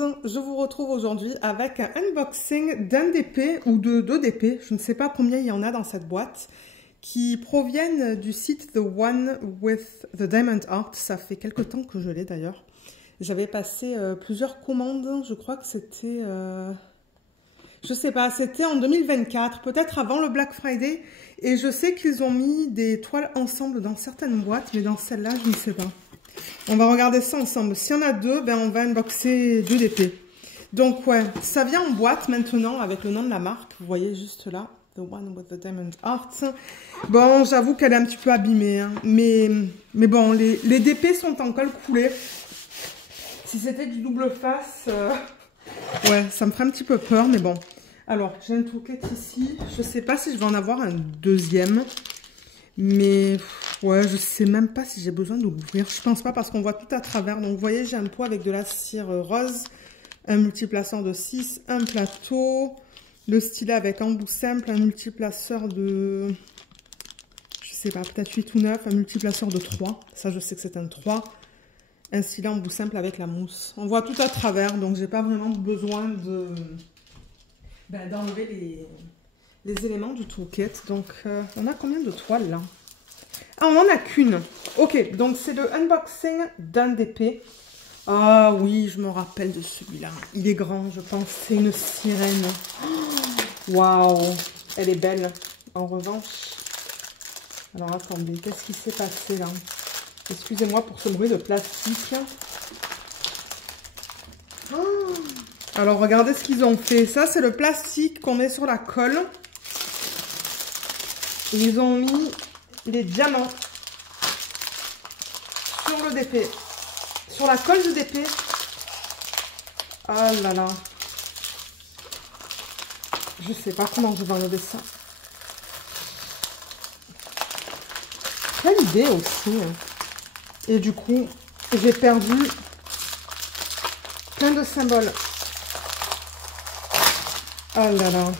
monde, je vous retrouve aujourd'hui avec un unboxing d'un DP ou de deux DP, je ne sais pas combien il y en a dans cette boîte, qui proviennent du site The One with the Diamond Heart. Ça fait quelque temps que je l'ai d'ailleurs. J'avais passé plusieurs commandes, je crois que c'était... je sais pas, c'était en 2024, peut-être avant le Black Friday. Et je sais qu'ils ont mis des toiles ensemble dans certaines boîtes, mais dans celle-là, je ne sais pas. On va regarder ça ensemble. S'il y en a deux, ben on va unboxer deux DP. Donc ouais, ça vient en boîte maintenant avec le nom de la marque. Vous voyez juste là, The One with the Diamond Heart. Bon, j'avoue qu'elle est un petit peu abîmée, hein. Mais bon, les DP sont en colle coulé. Si c'était du double face, ouais, ça me ferait un petit peu peur, mais bon. Alors, j'ai un toolkit ici. Je sais pas si je vais en avoir un deuxième. Mais ouais, je sais même pas si j'ai besoin de l'ouvrir. Je pense pas parce qu'on voit tout à travers. Donc vous voyez, j'ai un pot avec de la cire rose, un multiplaceur de 6, un plateau, le stylet avec embout simple, un multiplaceur de, je sais pas, peut-être 8 ou 9, un multiplaceur de 3. Ça, je sais que c'est un 3. Un stylet embout simple avec la mousse. On voit tout à travers, donc j'ai pas vraiment besoin de d'enlever les éléments du toolkit. Donc, on a combien de toiles là? Ah, on n'en a qu'une. Ok, donc c'est le unboxing d'un DP. Ah oui, je me rappelle de celui-là. Il est grand, je pense. C'est une sirène. Waouh, elle est belle. En revanche... Alors, attendez, qu'est-ce qui s'est passé là? Excusez-moi pour ce bruit de plastique. Oh, alors, regardez ce qu'ils ont fait. Ça, c'est le plastique qu'on met sur la colle. Ils ont mis les diamants sur le DP, sur la colle du DP. Ah là là. Je sais pas comment je vais enlever ça. Quelle idée aussi. Et du coup, j'ai perdu plein de symboles. Ah là là.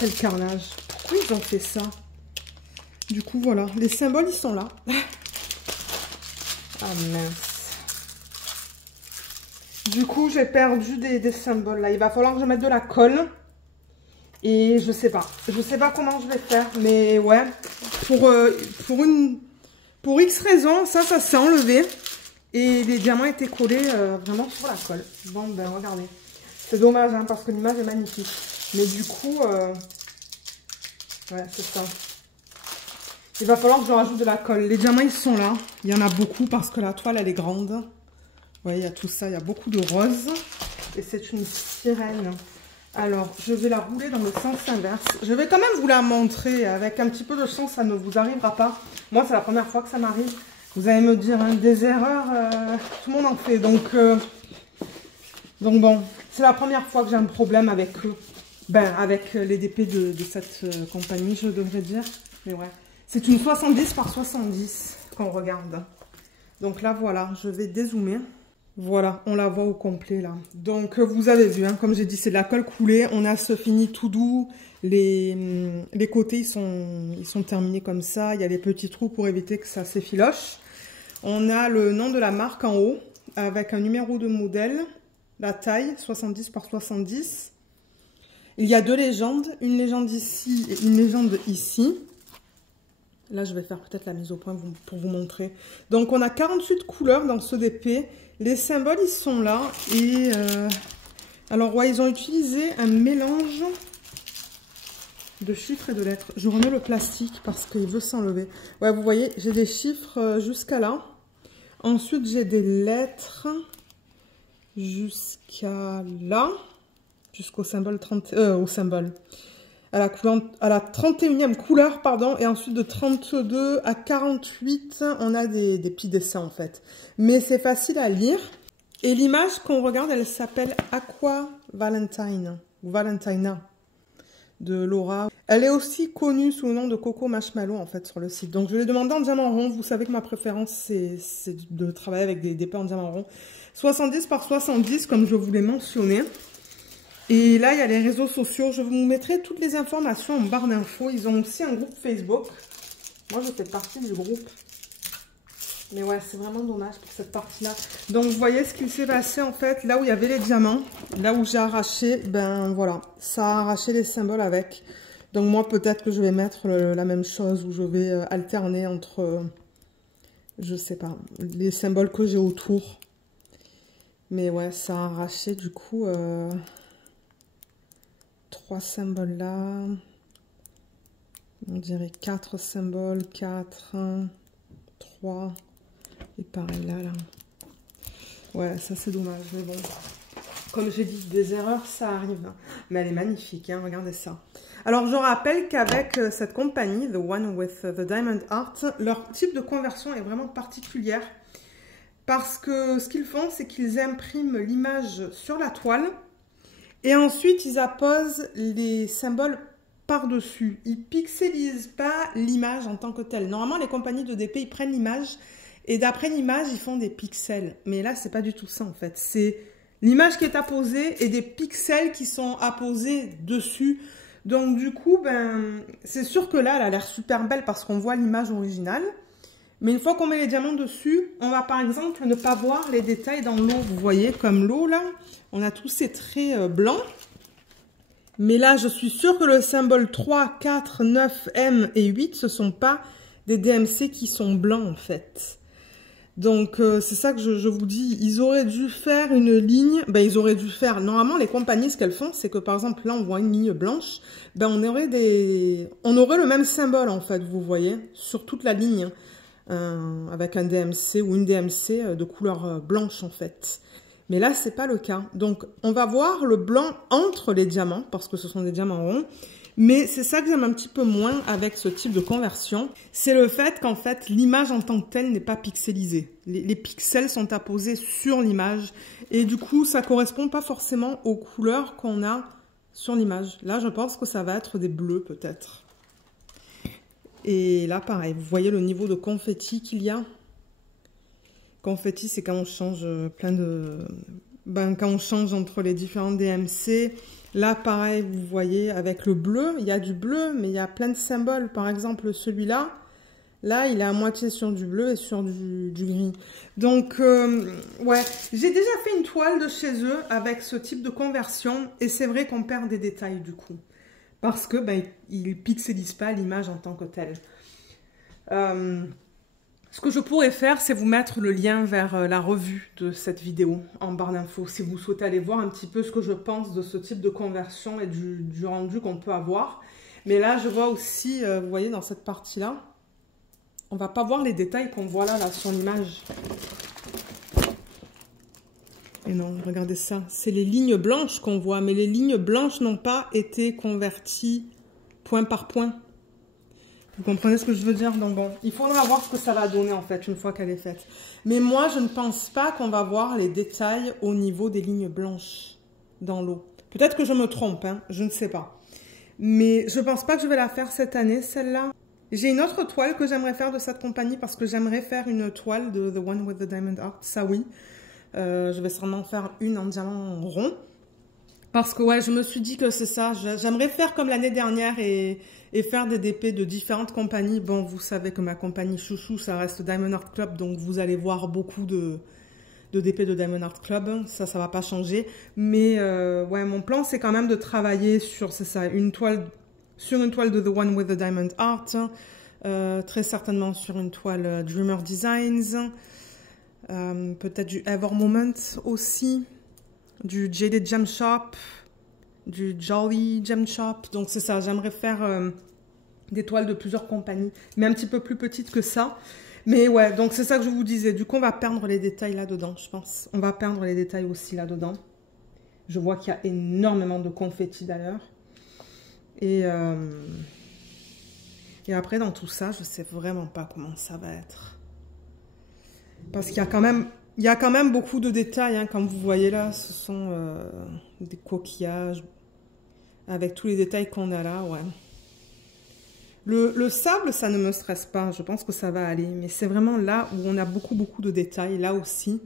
Quel carnage. Pourquoi ils ont fait ça? Du coup, voilà. Les symboles, ils sont là. Ah mince. Du coup, j'ai perdu des symboles là. Il va falloir que je mette de la colle. Et je sais pas. Je sais pas comment je vais faire. Mais ouais. Pour X raison, ça s'est enlevé. Et les diamants étaient collés vraiment sur la colle. Bon, ben regardez. C'est dommage, hein, parce que l'image est magnifique. Mais du coup... ouais, c'est ça. Il va falloir que je rajoute de la colle. Les diamants, ils sont là. Il y en a beaucoup parce que la toile, elle est grande. Vous voyez, il y a tout ça. Il y a beaucoup de rose. Et c'est une sirène. Alors, je vais la rouler dans le sens inverse. Je vais quand même vous la montrer. Avec un petit peu de chance, ça ne vous arrivera pas. Moi, c'est la première fois que ça m'arrive. Vous allez me dire, hein, des erreurs, tout le monde en fait. Donc bon, c'est la première fois que j'ai un problème avec eux. Ben, avec les DP de cette compagnie, je devrais dire. Mais ouais. C'est une 70 par 70 qu'on regarde. Donc là, voilà, je vais dézoomer. Voilà, on la voit au complet là. Donc vous avez vu, hein, comme j'ai dit, c'est de la colle coulée. On a ce fini tout doux. Les côtés, ils sont terminés comme ça. Il y a les petits trous pour éviter que ça s'effiloche. On a le nom de la marque en haut avec un numéro de modèle. La taille, 70 par 70. Il y a deux légendes, une légende ici et une légende ici. Là, je vais faire peut-être la mise au point pour vous montrer. Donc, on a 48 couleurs dans ce DP. Les symboles, ils sont là. Et alors, ouais, ils ont utilisé un mélange de chiffres et de lettres. Je remets le plastique parce qu'il veut s'enlever. Ouais, vous voyez, j'ai des chiffres jusqu'à là. Ensuite, j'ai des lettres jusqu'à là. Jusqu'au symbole 30, au symbole. À la 31e couleur, pardon, et ensuite de 32 à 48, on a des petits dessins en fait. Mais c'est facile à lire. Et l'image qu'on regarde, elle s'appelle Aqua Valentine, ou Valentina, de Laura. Elle est aussi connue sous le nom de Coco Marshmallow en fait sur le site. Donc je l'ai demandé en diamant rond. Vous savez que ma préférence c'est de travailler avec des DP en diamant rond. 70 par 70 comme je vous l'ai mentionné. Et là, il y a les réseaux sociaux. Je vous mettrai toutes les informations en barre d'infos. Ils ont aussi un groupe Facebook. Moi, je fais partie du groupe. Mais ouais, c'est vraiment dommage pour cette partie-là. Donc, vous voyez ce qui s'est passé, en fait, là où il y avait les diamants, là où j'ai arraché, ben voilà, ça a arraché les symboles avec. Donc, moi, peut-être que je vais mettre la même chose, où je vais alterner entre, je sais pas, les symboles que j'ai autour. Mais ouais, ça a arraché, du coup, 3 symboles là. On dirait 4 symboles, 4, 1, 3... Et pareil là. Ouais, ça c'est dommage, mais bon. Comme j'ai dit, des erreurs, ça arrive. Mais elle est magnifique, hein, regardez ça. Alors, je rappelle qu'avec cette compagnie, The One with the Diamond Art, leur type de conversion est vraiment particulière. Parce que ce qu'ils font, c'est qu'ils impriment l'image sur la toile. Et ensuite, ils apposent les symboles par-dessus. Ils pixelisent pas l'image en tant que telle. Normalement, les compagnies de DP, ils prennent l'image... Et d'après l'image, ils font des pixels. Mais là, c'est pas du tout ça, en fait. C'est l'image qui est apposée et des pixels qui sont apposés dessus. Donc, du coup, ben, c'est sûr que là, elle a l'air super belle parce qu'on voit l'image originale. Mais une fois qu'on met les diamants dessus, on va, par exemple, ne pas voir les détails dans l'eau. Vous voyez, comme l'eau, là, on a tous ces traits blancs. Mais là, je suis sûre que le symbole 3, 4, 9, M et 8, ce sont pas des DMC qui sont blancs, en fait. Donc, c'est ça que je vous dis. Ils auraient dû faire une ligne. Ben, ils auraient dû faire... Normalement, les compagnies, ce qu'elles font, c'est que, par exemple, là, on voit une ligne blanche. Ben, on aurait le même symbole, en fait, vous voyez, sur toute la ligne. Avec un DMC ou une DMC de couleur blanche, en fait. Mais là, c'est pas le cas. Donc, on va voir le blanc entre les diamants, parce que ce sont des diamants ronds. Mais c'est ça que j'aime un petit peu moins avec ce type de conversion. C'est le fait qu'en fait, l'image en tant que telle n'est pas pixelisée. Les pixels sont apposés sur l'image. Et du coup, ça correspond pas forcément aux couleurs qu'on a sur l'image. Là, je pense que ça va être des bleus peut-être. Et là, pareil, vous voyez le niveau de confetti qu'il y a. Confetti, c'est quand on change plein de... Ben, quand on change entre les différents DMC... Là, pareil, vous voyez, avec le bleu, il y a du bleu, mais il y a plein de symboles. Par exemple, celui-là, là, il est à moitié sur du bleu et sur du gris. Donc, ouais, j'ai déjà fait une toile de chez eux avec ce type de conversion. Et c'est vrai qu'on perd des détails, du coup. Parce que, ben, ils ne pixelisent pas l'image en tant que telle. Ce que je pourrais faire, c'est vous mettre le lien vers la revue de cette vidéo en barre d'infos, si vous souhaitez aller voir un petit peu ce que je pense de ce type de conversion et du rendu qu'on peut avoir. Mais là, je vois aussi, vous voyez, dans cette partie-là, on va pas voir les détails qu'on voit là sur l'image. Et non, regardez ça, c'est les lignes blanches qu'on voit, mais les lignes blanches n'ont pas été converties point par point. Vous comprenez ce que je veux dire? Donc bon, il faudra voir ce que ça va donner en fait une fois qu'elle est faite. Mais moi, je ne pense pas qu'on va voir les détails au niveau des lignes blanches dans l'eau. Peut-être que je me trompe, hein, je ne sais pas. Mais je ne pense pas que je vais la faire cette année, celle-là. J'ai une autre toile que j'aimerais faire de cette compagnie parce que j'aimerais faire une toile de The One with the Diamond Art, ça oui. Je vais sûrement faire une en diamant rond. Parce que ouais, je me suis dit que c'est ça. J'aimerais faire comme l'année dernière et faire des DP de différentes compagnies. Bon, vous savez que ma compagnie chouchou, ça reste Diamond Art Club. Donc, vous allez voir beaucoup de DP de Diamond Art Club. Ça va pas changer. Mais ouais, mon plan, c'est quand même de travailler sur, c'est ça, une toile de The One with the Diamond Art. Très certainement sur une toile Dreamer Designs. Peut-être du Ever Moment aussi. Du Jaded Gem Shop, du Jolly Gem Shop. Donc c'est ça, j'aimerais faire des toiles de plusieurs compagnies, mais un petit peu plus petites que ça. Mais ouais, donc c'est ça que je vous disais. Du coup, on va perdre les détails là-dedans, je pense. On va perdre les détails aussi là-dedans. Je vois qu'il y a énormément de confettis d'ailleurs. Et après, dans tout ça, je sais vraiment pas comment ça va être. Parce qu'il y a quand même... Il y a quand même beaucoup de détails, hein, comme vous voyez là, ce sont des coquillages, avec tous les détails qu'on a là, ouais. Le sable, ça ne me stresse pas, je pense que ça va aller, mais c'est vraiment là où on a beaucoup de détails, là aussi,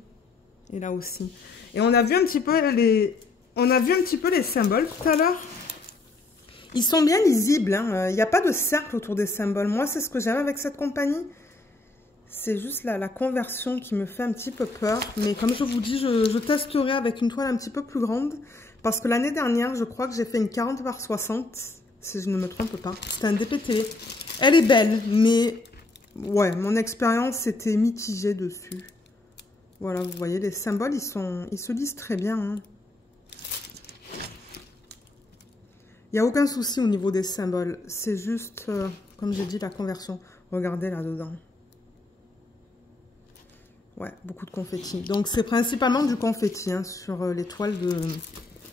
et là aussi. Et on a vu un petit peu les symboles tout à l'heure. Ils sont bien lisibles, hein. Il n'y a pas de cercle autour des symboles. Moi, c'est ce que j'aime avec cette compagnie. C'est juste la conversion qui me fait un petit peu peur. Mais comme je vous dis, je testerai avec une toile un petit peu plus grande. Parce que l'année dernière, je crois que j'ai fait une 40 par 60. Si je ne me trompe pas. C'était un DP télé. Elle est belle, mais ouais, mon expérience était mitigée dessus. Voilà, vous voyez, les symboles, ils se lisent très bien. Hein. Il n'y a aucun souci au niveau des symboles. C'est juste, comme j'ai dit, la conversion. Regardez là-dedans. Ouais, beaucoup de confetti. Donc, c'est principalement du confetti hein, sur les toiles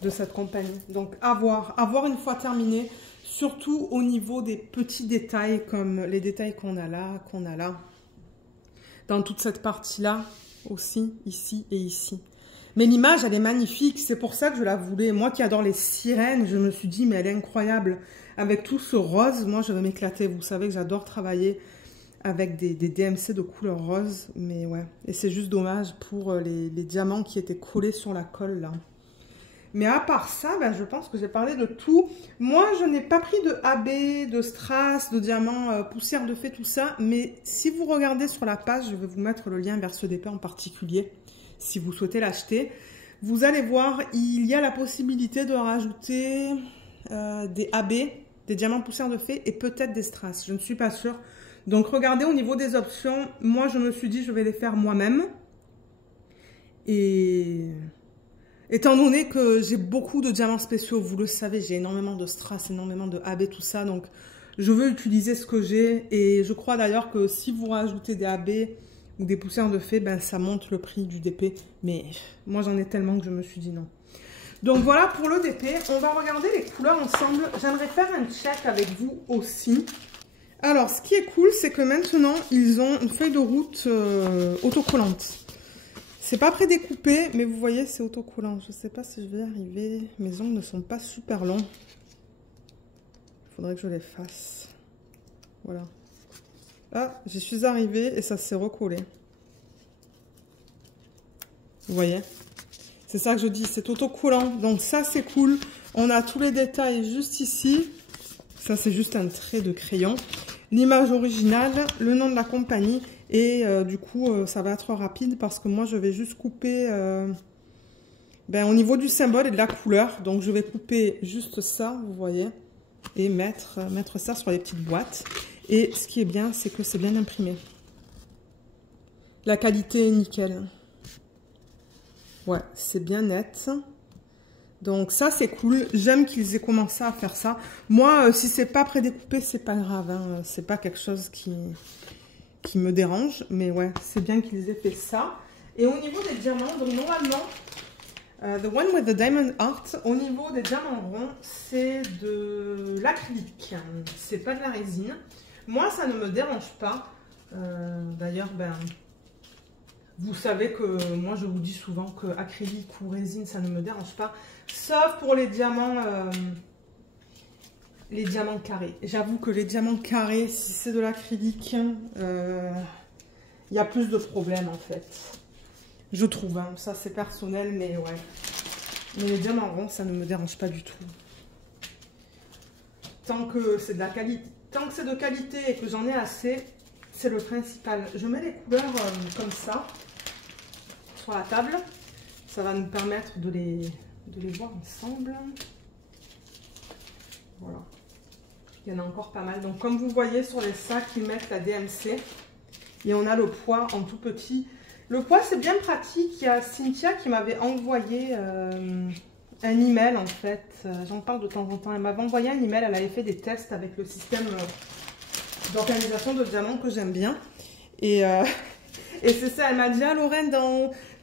de cette compagnie. Donc, à voir une fois terminé. Surtout au niveau des petits détails, comme les détails qu'on a là. Dans toute cette partie-là, aussi, ici et ici. Mais l'image, elle est magnifique. C'est pour ça que je la voulais. Moi qui adore les sirènes, je me suis dit, mais elle est incroyable. Avec tout ce rose, moi, je vais m'éclater. Vous savez que j'adore travailler avec des DMC de couleur rose. Mais ouais, et c'est juste dommage pour les diamants qui étaient collés sur la colle, là. Mais à part ça, ben, je pense que j'ai parlé de tout. Moi, je n'ai pas pris de AB, de strass, de diamants, poussière de fée, tout ça. Mais si vous regardez sur la page, je vais vous mettre le lien vers ce DP en particulier. Si vous souhaitez l'acheter, vous allez voir, il y a la possibilité de rajouter des AB, des diamants poussière de fée et peut-être des strass. Je ne suis pas sûre. Donc, regardez au niveau des options. Moi, je me suis dit, je vais les faire moi-même. Et... étant donné que j'ai beaucoup de diamants spéciaux, vous le savez, j'ai énormément de strass, énormément de AB, tout ça. Donc, je veux utiliser ce que j'ai. Et je crois d'ailleurs que si vous rajoutez des AB ou des poussières de fée, ben, ça monte le prix du DP. Mais moi, j'en ai tellement que je me suis dit non. Donc, voilà pour le DP. On va regarder les couleurs ensemble. J'aimerais faire un check avec vous aussi. Alors, ce qui est cool, c'est que maintenant, ils ont une feuille de route autocollante. C'est pas prédécoupé, mais vous voyez, c'est autocollant. Je sais pas si je vais y arriver. Mes ongles ne sont pas super longs. Il faudrait que je les fasse. Voilà. Ah, j'y suis arrivée et ça s'est recollé. Vous voyez? C'est ça que je dis, c'est autocollant. Donc ça, c'est cool. On a tous les détails juste ici. Ça, c'est juste un trait de crayon. L'image originale, le nom de la compagnie. Et du coup, ça va être rapide parce que moi, je vais juste couper au niveau du symbole et de la couleur. Donc, je vais couper juste ça, vous voyez, et mettre ça sur les petites boîtes. Et ce qui est bien, c'est que c'est bien imprimé. La qualité est nickel. Ouais, c'est bien net. Donc, ça, c'est cool. J'aime qu'ils aient commencé à faire ça. Moi, si c'est pas prédécoupé, c'est pas grave. Hein. C'est pas quelque chose qui me dérange, mais ouais, c'est bien qu'ils aient fait ça. Et au niveau des diamants, donc normalement, the one with the diamond art, au niveau des diamants ronds, c'est de l'acrylique, c'est pas de la résine. Moi, ça ne me dérange pas. D'ailleurs, ben, vous savez que moi, je vous dis souvent que acrylique ou résine, ça ne me dérange pas, sauf pour les diamants carrés. J'avoue que les diamants carrés, si c'est de l'acrylique, il y a plus de problèmes en fait. Je trouve, hein. Ça c'est personnel, mais ouais. Mais les diamants ronds, ça ne me dérange pas du tout. Tant que c'est de la qualité, tant que c'est de qualité et que j'en ai assez, c'est le principal. Je mets les couleurs comme ça sur la table. Ça va nous permettre de les voir ensemble. Voilà. Il y en a encore pas mal. Donc, comme vous voyez sur les sacs, ils mettent la DMC. Et on a le poids en tout petit. Le poids, c'est bien pratique. Il y a Cynthia qui m'avait envoyé un email, en fait. J'en parle de temps en temps. Elle m'avait envoyé un email. Elle avait fait des tests avec le système d'organisation de diamants que j'aime bien. Et c'est ça. Elle m'a dit, ah, Lorraine,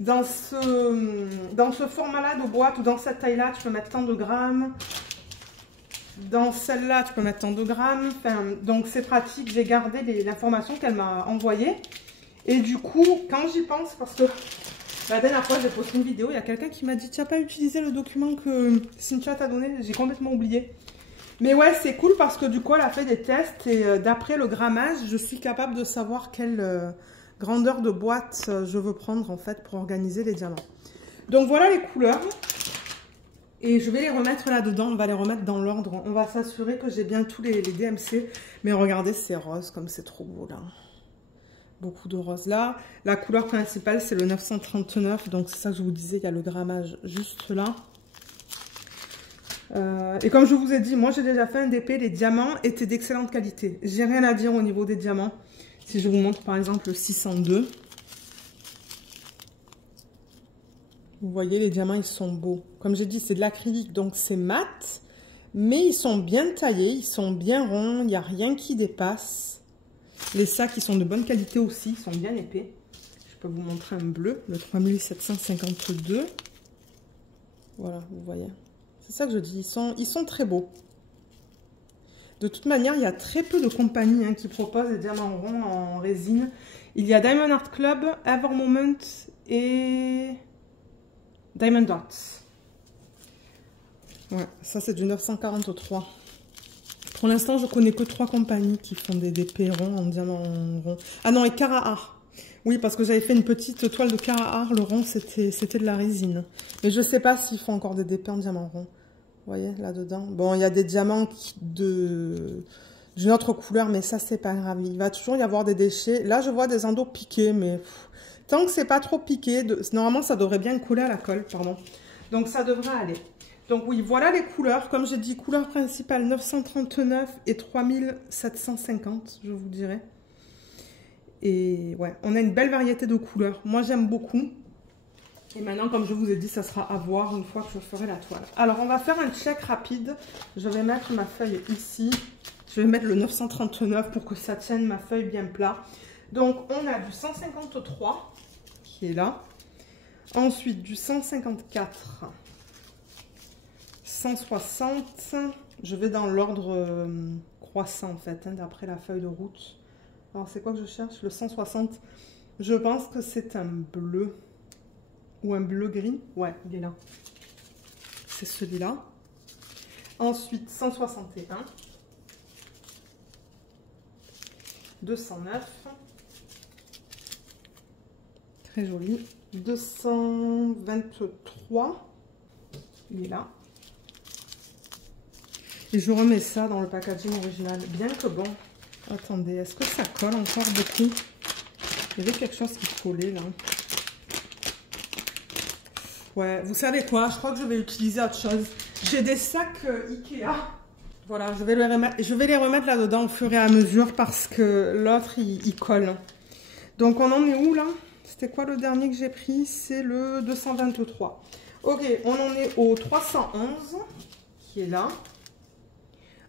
dans ce format-là de boîte ou dans cette taille-là, tu peux mettre tant de grammes. Dans celle-là, tu peux mettre tant de grammes. Enfin, donc, c'est pratique. J'ai gardé l'information qu'elle m'a envoyée. Et du coup, quand j'y pense, parce que la dernière fois, j'ai posté une vidéo, il y a quelqu'un qui m'a dit, tu n'as pas utilisé le document que Cynthia t'a donné. J'ai complètement oublié. Mais ouais, c'est cool parce que du coup, elle a fait des tests. Et d'après le grammage, je suis capable de savoir quelle grandeur de boîte je veux prendre, en fait, pour organiser les diamants. Donc, voilà les couleurs. Et je vais les remettre là-dedans, on va les remettre dans l'ordre. On va s'assurer que j'ai bien tous les DMC. Mais regardez, c'est rose comme c'est trop beau là. Beaucoup de rose là. La couleur principale, c'est le 939. Donc, c'est ça que je vous disais, il y a le grammage juste là. Et comme je vous ai dit, moi, j'ai déjà fait un DP. Les diamants étaient d'excellente qualité. J'ai rien à dire au niveau des diamants. Si je vous montre, par exemple, le 602. Vous voyez, les diamants, ils sont beaux. Comme j'ai dit, c'est de l'acrylique, donc c'est mat. Mais ils sont bien taillés, ils sont bien ronds. Il n'y a rien qui dépasse. Les sacs, ils sont de bonne qualité aussi. Ils sont bien épais. Je peux vous montrer un bleu, le 3752. Voilà, vous voyez. C'est ça que je dis. Ils sont très beaux. De toute manière, il y a très peu de compagnies qui proposent des diamants ronds en résine. Il y a Diamond Art Club, Evermoment et Diamond Dots. Ouais, ça c'est du 943. Pour l'instant, je connais que 3 compagnies qui font des DP ronds en diamant rond. Ah non, et Carrara. Oui, parce que j'avais fait une petite toile de Carrara. Le rond, c'était de la résine. Mais je ne sais pas s'ils font encore des DP en diamant rond. Vous voyez, là-dedans. Bon, il y a des diamants d'une autre couleur, mais ça, c'est pas grave. Il va toujours y avoir des déchets. Là, je vois des endos piqués, mais tant que c'est pas trop piqué, normalement, ça devrait bien coller à la colle, pardon. Donc, ça devrait aller. Donc, oui, voilà les couleurs. Comme j'ai dit, couleur principale 939 et 3750, je vous dirais. Et ouais, on a une belle variété de couleurs. Moi, j'aime beaucoup. Et maintenant, comme je vous ai dit, ça sera à voir une fois que je ferai la toile. Alors, on va faire un check rapide. Je vais mettre ma feuille ici. Je vais mettre le 939 pour que ça tienne ma feuille bien plat. Donc, on a du 153 qui est là. Ensuite, du 154, 160. Je vais dans l'ordre croissant, en fait, d'après la feuille de route. Alors, c'est quoi que je cherche? Le 160. Je pense que c'est un bleu. Ou un bleu gris. Ouais, il est là. C'est celui-là. Ensuite, 161. 209. Très joli. 223. Il est là. Et je remets ça dans le packaging original. Bien que bon. Attendez, est-ce que ça colle encore beaucoup? Il y avait quelque chose qui collait là. Ouais, vous savez quoi? Je crois que je vais utiliser autre chose. J'ai des sacs Ikea. Voilà, je vais les remettre là-dedans au fur et à mesure parce que l'autre, il colle. Donc, on en est où, là? C'était quoi le dernier que j'ai pris? C'est le 223. Ok, on en est au 311, qui est là.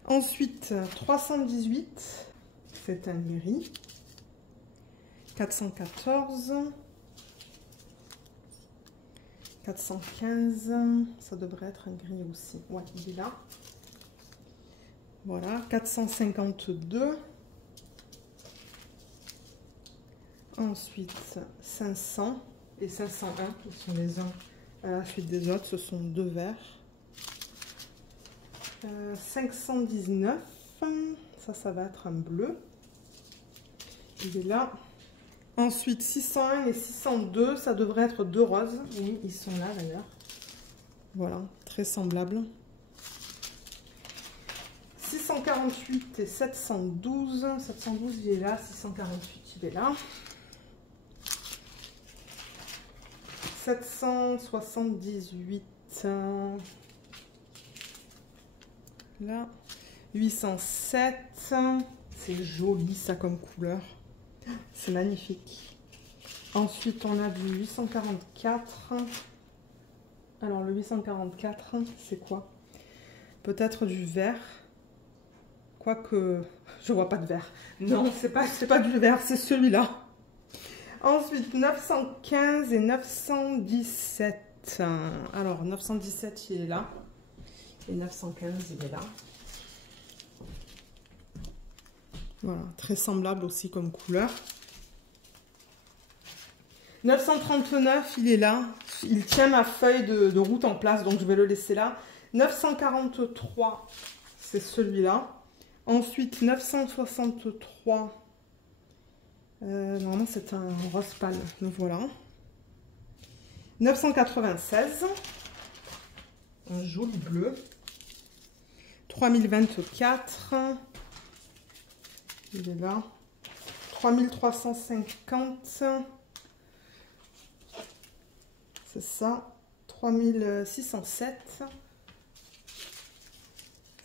Ensuite, 318, c'est un gris. 414. 415, ça devrait être un gris aussi. Ouais, il est là. Voilà, 452. Ensuite, 500 et 501, qui sont les uns à la suite des autres. Ce sont deux verts. 519, ça va être un bleu. Il est là. Ensuite, 601 et 602, ça devrait être deux roses. Oui, ils sont là d'ailleurs. Voilà, très semblables. 648 et 712. 712, il est là. 648, il est là. 778. Là. 807. C'est joli ça comme couleur. C'est magnifique. Ensuite, on a du 844. Alors, le 844, c'est quoi? Peut-être du vert. Quoique, je vois pas de vert. Non, c'est pas du vert, c'est celui-là. Ensuite, 915 et 917. Alors, 917, il est là. Et 915, il est là. Voilà, très semblable aussi comme couleur. 939, il est là. Il tient ma feuille de route en place, donc je vais le laisser là. 943, c'est celui-là. Ensuite, 963. Normalement, c'est un rose pâle. Donc voilà. 996. Un joli bleu. 3024. Il est là. 3350. C'est ça. 3607. Ça,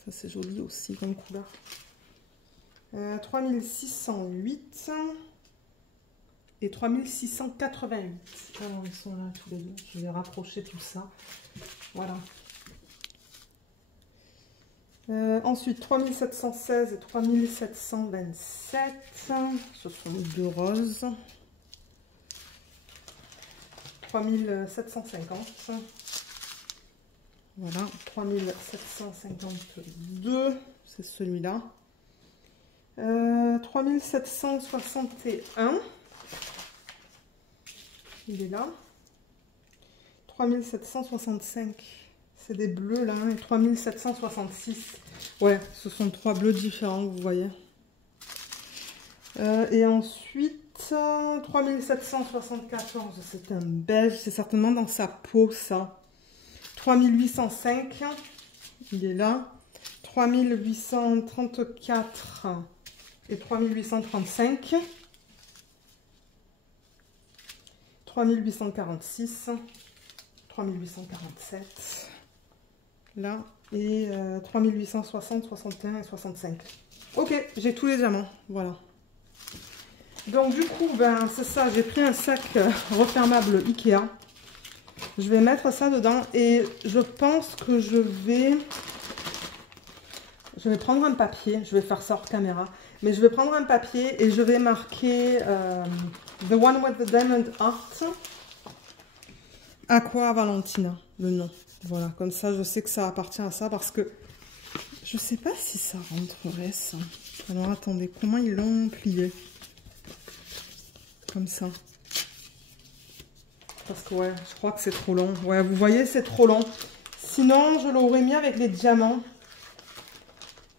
c'est joli aussi comme couleur. 3608. Et 3688. Alors, ils sont là tous les deux. Je vais rapprocher tout ça. Voilà. Ensuite, 3716 et 3727. Ce sont deux roses. 3750. Voilà. 3752. C'est celui-là. 3761. Il est là. 3765. C'est des bleus là. Et 3766. Ouais, ce sont trois bleus différents, vous voyez. Et ensuite, 3774. C'est un beige. C'est certainement dans sa peau, ça. 3805. Il est là. 3834 et 3835. 3846. 3847. Là. Et 3860, 61 et 65. Ok, j'ai tous les diamants. Voilà. Donc du coup, ben c'est ça. J'ai pris un sac refermable Ikea. Je vais mettre ça dedans. Et je pense que je vais prendre un papier. Je vais faire ça hors caméra. Mais je vais prendre un papier et je vais marquer The One with the Diamond Heart. Aqua Valentina, le nom. Voilà, comme ça, je sais que ça appartient à ça parce que je sais pas si ça rentrerait, ça. Alors, attendez, comment ils l'ont plié? Comme ça. Parce que, ouais, je crois que c'est trop long. Ouais, vous voyez, c'est trop long. Sinon, je l'aurais mis avec les diamants.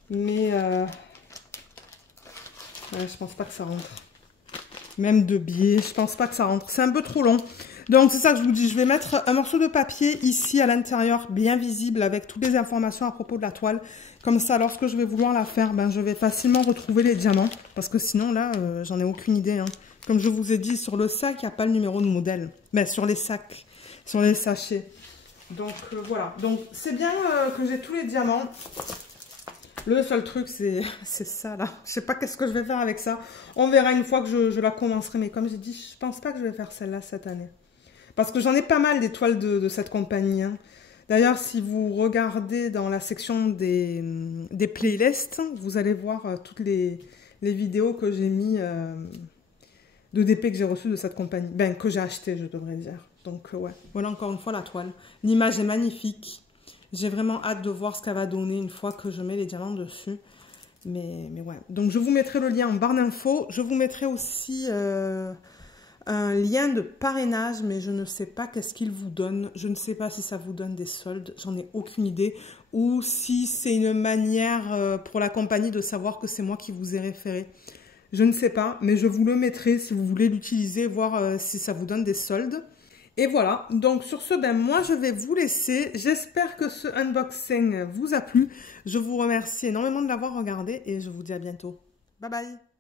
Mais, ouais, je pense pas que ça rentre. Même de biais, je pense pas que ça rentre. C'est un peu trop long. Donc, c'est ça que je vous dis. Je vais mettre un morceau de papier ici à l'intérieur, bien visible, avec toutes les informations à propos de la toile. Comme ça, lorsque je vais vouloir la faire, ben, je vais facilement retrouver les diamants. Parce que sinon, là, j'en ai aucune idée. Hein. Comme je vous ai dit, sur le sac, il n'y a pas le numéro de modèle. Mais sur les sacs, sur les sachets. Donc, voilà. Donc, c'est bien que j'ai tous les diamants. Le seul truc, c'est ça, là. Je sais pas qu'est-ce que je vais faire avec ça. On verra une fois que je la commencerai. Mais comme j'ai dit, je pense pas que je vais faire celle-là cette année. Parce que j'en ai pas mal des toiles de cette compagnie. Hein. D'ailleurs, si vous regardez dans la section des playlists, vous allez voir toutes les vidéos que j'ai mis de DP que j'ai reçues de cette compagnie. Ben, que j'ai acheté, je devrais dire. Donc, ouais. Voilà encore une fois la toile. L'image est magnifique. J'ai vraiment hâte de voir ce qu'elle va donner une fois que je mets les diamants dessus. Mais ouais. Donc, je vous mettrai le lien en barre d'infos. Je vous mettrai aussi un lien de parrainage, mais je ne sais pas qu'est-ce qu'il vous donne. Je ne sais pas si ça vous donne des soldes. J'en ai aucune idée. Ou si c'est une manière pour la compagnie de savoir que c'est moi qui vous ai référé. Je ne sais pas, mais je vous le mettrai si vous voulez l'utiliser, voir si ça vous donne des soldes. Et voilà, donc sur ce, ben moi je vais vous laisser. J'espère que ce unboxing vous a plu. Je vous remercie énormément de l'avoir regardé et je vous dis à bientôt. Bye bye!